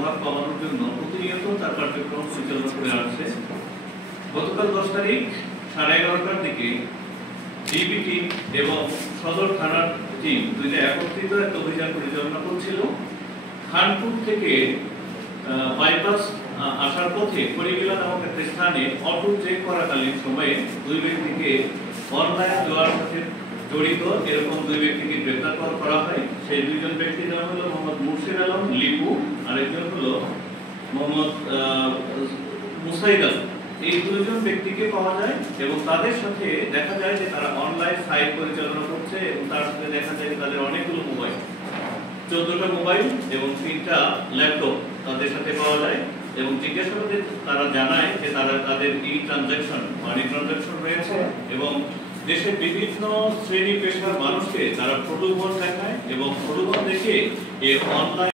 প্রভাব কমানোর জন্য প্রতিনিয়ত তার কার্যক্রম পরিচালনা করে আসছে। গতকাল 10 তারিখ 11:30টার দিকে ডিবি টিম এবং সদর থানার টিম দুইটা একত্রিত একটা অভিযান পরিচালনা করছিল। খানপুর থেকে বাইপাস আসার পথে করিবিলা নামক একটা স্থানে অটো চেক করাকালীন সময়ে দুই ব্যক্তিকে অনলাইন জুয়ার সাথে জড়িত এরকম দুই ব্যক্তিকে গ্রেফতার করা হয়। সেই দুইজন ব্যক্তির নাম হলো মোহাম্মদ মুর্শিদ আলম লিপু, আরেকজন হলো মোহাম্মদ মুসাইদ আলম। এই দুইজন ব্যক্তিকে পাওয়া যায় এবং তাদের সাথে দেখা যায় যে তারা অনলাইন সাইট পরিচালনা করছে এবং তার সাথে দেখা যায় তাদের অনেকগুলো মোবাইল, 14টা মোবাইল এবং 3টা ল্যাপটপ তাদের সাথে পাওয়া যায়। এবং জিজ্ঞাসাবাদে তারা জানায় যে তাদের এই ট্রানজাকশন মানি ট্রানজাকশন রয়েছে এবং দেশের বিভিন্ন শ্রেণী পেশার মানুষকে তারা প্রলোভন দেখায় এবং প্রলোভন দেখে এই অনলাইন